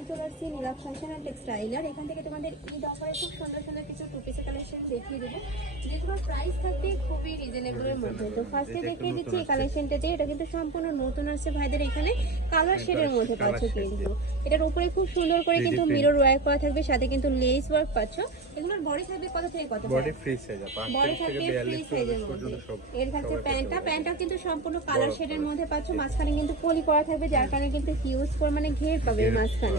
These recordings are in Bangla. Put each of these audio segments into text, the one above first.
আমি চলে আসছি নীলাভ ফ্যাশন অ্যান্ড টেক্সটাইলার। এখান থেকে তোমাদের ঈদ অফারে খুব সুন্দর সুন্দর কিছু টু পিসের কালেকশন দেখিয়ে দেবো, যেগুলোর প্রাইস থাকবে খুবই রিজনেবলের মধ্যে। তো ফার্স্টে দেখিয়ে দিচ্ছি এই কালেকশনটাতে, এটা কিন্তু সম্পূর্ণ নতুন আসছে ভাইদের এখানে, কালার শেডের মধ্যে পাচ্ছ কিন্তু। এটার উপরে খুব সুন্দর করে কিন্তু মিরর ওয়ার্ক করা থাকবে, সাথে কিন্তু লেস ওয়ার্ক পাচ্ছ। এগুলোর বডি থাকবে কত থেকে কত? বডি ফ্রি সাইজ, বডি থাকবে ফ্রি সাইজের মধ্যে। এর থাকছে প্যান্টটা কিন্তু সম্পূর্ণ কালার শেডের মধ্যে পাচ্ছ, মাঝখানে কিন্তু পলি করা থাকবে, যার কারণে কিন্তু হিউজ পরিমাণে ঘের পাবে মাঝখানে।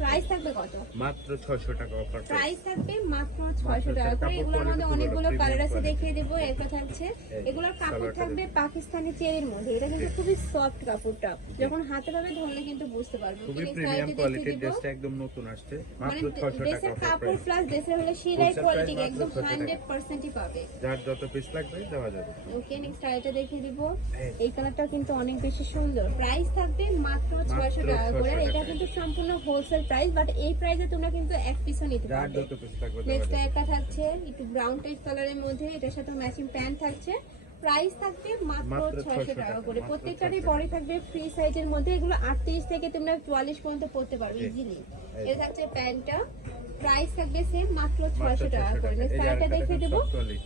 প্রাইস থাকবে কত? মাত্র 600 টাকা অফার প্রাইস থাকবে মাত্র 600 টাকা করে। এগুলোর মধ্যে অনেকগুলো কালার আছে, দেখিয়ে দেবো। একটা থাকছে, এগুলোর কাপড় থাকবে পাকিস্তানি চেরির মধ্যে। এটা কিন্তু খুবই সফট কাপড়টা, যখন হাতে পাবে ধরলে কিন্তু বুঝতে পারবে। খুবই প্রিমিয়াম কোয়ালিটির ড্রেসটা একদম নতুন আসছে, মাত্র 600 টাকা ড্রেসের কাপড় প্লাস ড্রেসের হলে সেলাই কোয়ালিটি একদম 100%ই পাবে। যার যত পিস লাগবে দেওয়া যাবে। ওকে, নেক্সট আইটা দেখিয়ে দিব। এই কালারটা কিন্তু অনেক বেশি সুন্দর। প্রাইস থাকবে মাত্র 600 টাকা করে। এটা কিন্তু সম্পূর্ণ হোলসেল প্রাইস, বাট এই প্রাইসে তোমরা কিন্তু এক পিসও নিতে পারবে। নেক্সট একটা থাকছে একটু ব্রাউন টাইপ কালারের মধ্যে, এটার সাথে ম্যাচিং প্যান্ট থাকছে। প্রাইস থাকবে মাত্র 600 টাকা করে। প্রত্যেকটারই বডি থাকবে ফ্রি সাইজের মধ্যে। এগুলো 38 থেকে তোমরা 44 পর্যন্ত পড়তে পারবে ইজিলি। এটা থাকছে প্যান্টটা, প্রাইস থাকবে সেম মাত্র 600 টাকা করে। স্টাইলটা দেখিয়ে দেবো।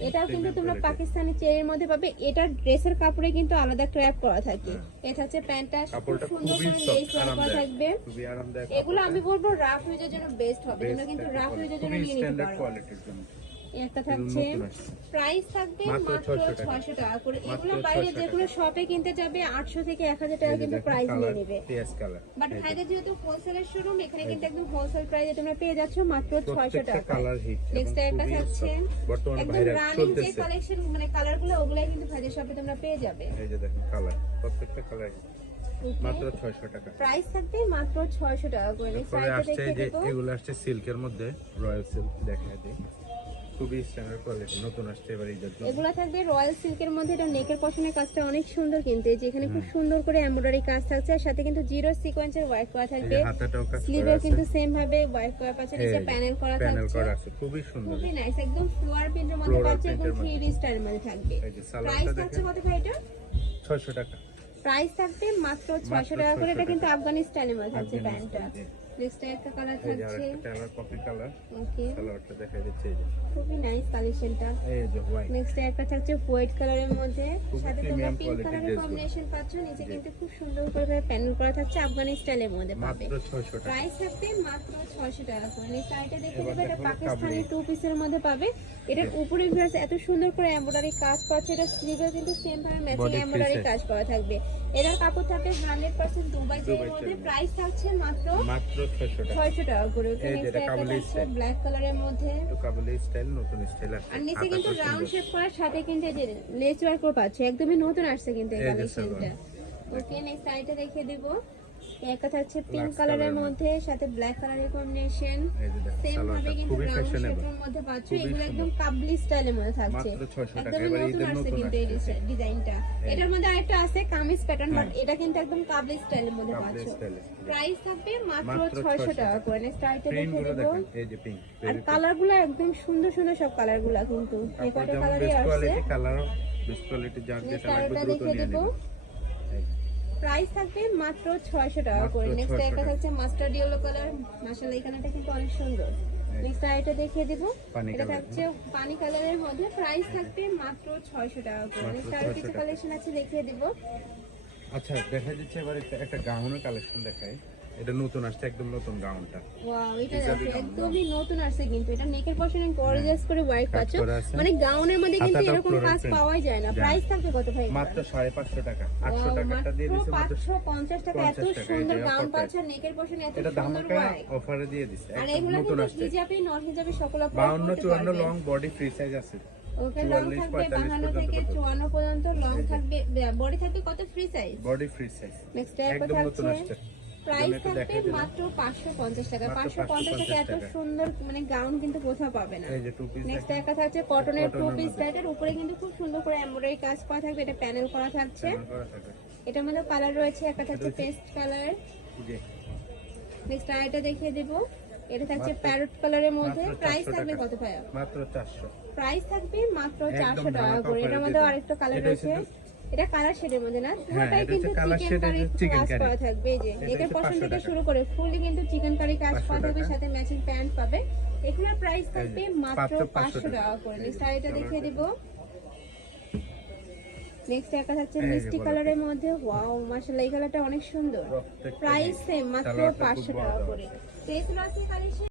এটাও কিন্তু তোমরা পাকিস্তানি চেরির মধ্যে পাবে। এটার ড্রেসের কাপড়ে কিন্তু আলাদা ক্র্যাপ করা থাকে। এটা হচ্ছে প্যান্টটা, খুব সুন্দর করে লেস করা থাকবে। এগুলো আমি বলবো রাফ ইউজের জন্য বেস্ট হবে, তোমরা কিন্তু রাফ ইউজের জন্য নিয়ে নিতে পারো। একটা থাকছে, প্রাইস থাকবে মাত্র 600 টাকা করে। এগুলো বাইরে যেগুলো শপে কিনতে যাবে 800 থেকে 1000 টাকা কিন্তু প্রাইস নিয়ে নেবে, বাট ভাইদের যেহেতু হোলসেলের শোরুম, এখানে কিন্তু একদম হোলসেল প্রাইসে তোমরা পেয়ে যাচ্ছ মাত্র 600 টাকা। নেক্সট একটা থাকছে একদম রানিং যে কালেকশন, মানে কালারগুলো ওগুলাই কিন্তু ভাইদের শপে তোমরা পেয়ে যাবে। এই যে দেখেন কালার, প্রত্যেকটা কালার মাত্র 600 টাকা। প্রাইস থাকবে মাত্র 600 টাকা করে। পরে আসছে যে এগুলো আসছে সিল্কের মধ্যে, রয়্যাল সিল্ক দেখায় দেই, খুবই স্ট্যান্ডার্ড কোয়ালিটি, নতুন আসছে এবারে ঈদের জন্য। এগুলা থাকবে রয়্যাল সিল্কের মধ্যে। এটা নেকের পশনের কাজটা অনেক সুন্দর, কিন্তু এই যে এখানে খুব সুন্দর করে এমব্রয়ডারি কাজ থাকছে, আর সাথে কিন্তু জিরো সিকোয়েন্সের ওয়ার্ক করা থাকবে। স্লিভে কিন্তু সেম ভাবে ওয়ার্ক করা পাচ্ছে, নিচে প্যানেল করা থাকছে, খুবই সুন্দর, খুবই নাইস। একদম ফ্লোয়ার প্রিন্টের মধ্যে পাচ্ছে, একদম 3D স্টাইলের মধ্যে থাকবে। প্রাইস থাকছে কত ভাই? এটা 600 টাকা। প্রাইস থাকবে মাত্র 600 টাকা করে। এটা কিন্তু আফগানি স্টাইলের মধ্যে থাকছে প্যান্টটা। নেক্সট একটা কালার থাকছে, কালার কপি কালার। ওকে, কালারটা দেখা যাচ্ছে, এই যে খুবই নাইস কালেকশনটা। এই যে হোয়াইট। নেক্সট একটা থাকছে হোয়াইট কালারের মধ্যে, সাথে তোমরা পিঙ্ক কালারের কম্বিনেশন পাচ্ছ। নিচে কিন্তু খুব সুন্দর করে প্যানেল করা থাকছে, আফগানি স্টাইলের মধ্যে পাবে। মাত্র 600 টাকা। প্রাইস থাকবে মাত্র 600 টাকা করে। নেক্সট আইটা দেখে দেবে, এটা পাকিস্তানি টু পিসের মধ্যে পাবে। এটার উপরে ভিউয়ার্স এত সুন্দর করে এমব্রয়ডারি কাজ পাচ্ছে। এটা স্লিভে কিন্তু সেম ভাবে ম্যাচিং এমব্রয়ডারি কাজ করা থাকবে। এটার কাপড় থাকবে 100% দুবাই চেরির মধ্যে। প্রাইস থাকছে মাত্র 600 টাকা করে। নেক্সট একটা থাকছে ব্ল্যাক কালারের মধ্যে, তো কাবুলি স্টাইল, নতুন স্টাইল আছে। আর নিচে কিন্তু রাউন্ড শেপ করার সাথে কিন্তু এই যে লেস ওয়ার্ক করে পাচ্ছে, একদমই নতুন আসছে কিন্তু এই কালেকশনটা। ওকে, নেক্সট আইটা দেখিয়ে দেব। একটা থাকছে পিঙ্ক কালারের মধ্যে, সাথে ব্ল্যাক কালারের কম্বিনেশন। সেম ভাবে কিন্তু রাউন্ড শেপের মধ্যে পাচ্ছ। এগুলো একদম কাবলি স্টাইলের মধ্যে থাকছে, একদমই নতুন আসছে কিন্তু এই ডিজাইনটা। এটার মধ্যে আরেকটা আছে কামিজ প্যাটার্ন, বাট এটা কিন্তু একদম কাবলি স্টাইলের মধ্যে পাচ্ছ। প্রাইস থাকবে মাত্র 600 টাকা করে। নেক্সট আইটা দেখিয়ে দেব। এই যে পিঙ্ক, আর কালারগুলো একদম সুন্দর সুন্দর সব কালারগুলো কিন্তু এই কয়টা কালারই আছে। কালার বেস্ট কোয়ালিটি, যার যেটা লাগবে দ্রুত নিয়ে নিন। প্রাইস থাকবে মাত্র 600 টাকা করে। নেক্সট একটা থাকছে মাস্টার্ড ইয়েলো কালার, মাশাআল্লাহ এখানেটা কিন্তু অনেক সুন্দর। নেক্সট আইটা দেখিয়ে দেব। এটা থাকছে পানি কালারের মধ্যে, প্রাইস থাকবে মাত্র 600 টাকা করে। নেক্সট আরো কিছু কালেকশন আছে, দেখিয়ে দেব। আচ্ছা, দেখা যাচ্ছে এবার একটা গাউনের কালেকশন দেখাই। এটা নতুন আসছে, একদম নতুন গাউনটা। ওয়াও, এটা দেখো একদমই নতুন আসছে কিন্তু। এটা নেকের পশনে গর্জিয়াস করে ওয়ার্ক পাচ্ছ, মানে গাউনের মধ্যে কিন্তু এরকম কাজ পাওয়া যায় না। প্রাইস থাকবে কত ভাই? মাত্র 550 টাকা। 800 টাকাটা দিয়ে দিয়েছে, মাত্র 550 টাকা। এত সুন্দর গাউন পাচ্ছ, নেকের পশনে এত সুন্দর ওয়ার্ক, অফারে দিয়ে দিছে। আর এগুলো কিন্তু হিজাবি নন হিজাবি সকল আপনি 52 54 লং বডি ফ্রি সাইজ আছে। ওকে, লং থাকবে 52 থেকে 54 পর্যন্ত লং থাকবে। বডি থাকবে কত free size? Body free size. Next একটা থাকছে, প্রাইস থাকবে মাত্র 550 টাকা। 550 টাকা এত সুন্দর মানে গাউন কিন্তু কোথাও পাবে না। নেক্সট একটা থাকছে কটনের টু পিস সেটের উপরে কিন্তু খুব সুন্দর করে এমব্রয়ডারি কাজ করা থাকবে, এটা প্যানেল করা থাকছে। এটার মধ্যে কালার রয়েছে, একটা থাকছে পেস্ট কালার। নেক্সট আইটা দেখিয়ে দেব। এটা থাকছে প্যারট কালারের মধ্যে। প্রাইস থাকবে কত ভাইয়া? মাত্র 400। প্রাইস থাকবে মাত্র 400 টাকা করে। এটার মধ্যে আরেকটা কালার রয়েছে, এটা কালার শেডের মধ্যে না, হ্যাঁ, পুরোটাই এটা কিন্তু হচ্ছে কালার চিকেন শেড, কারি এটা চিকেন কাজ কারি। করা থাকবে। এই যে এটা নেকের হচ্ছে পশন 500 থেকে টাকা। শুরু করে ফুললি কিন্তু চিকেন কারি কাজ 500 করা থাকবে, টাকা। সাথে ম্যাচিং প্যান্ট পাবে। এগুলোর প্রাইস থাকবে এই যে, মাত্র মাত্র 500 500 টাকা করে। এই যে, নেক্সট আইটা দেখিয়ে দিব। নেক্সট একটা থাকছে এই যে মিষ্টি গোলাপি। কালারের মধ্যে। ওয়াও মাশাআল্লাহ, এই কালারটা অনেক সুন্দর। প্রত্যেকটা প্রাইস সেম মাত্র সালোয়ারটা খুব 500 বড় টাকা দেওয়া করে। আছে। তো এই ছিল আজকে কালেকশন।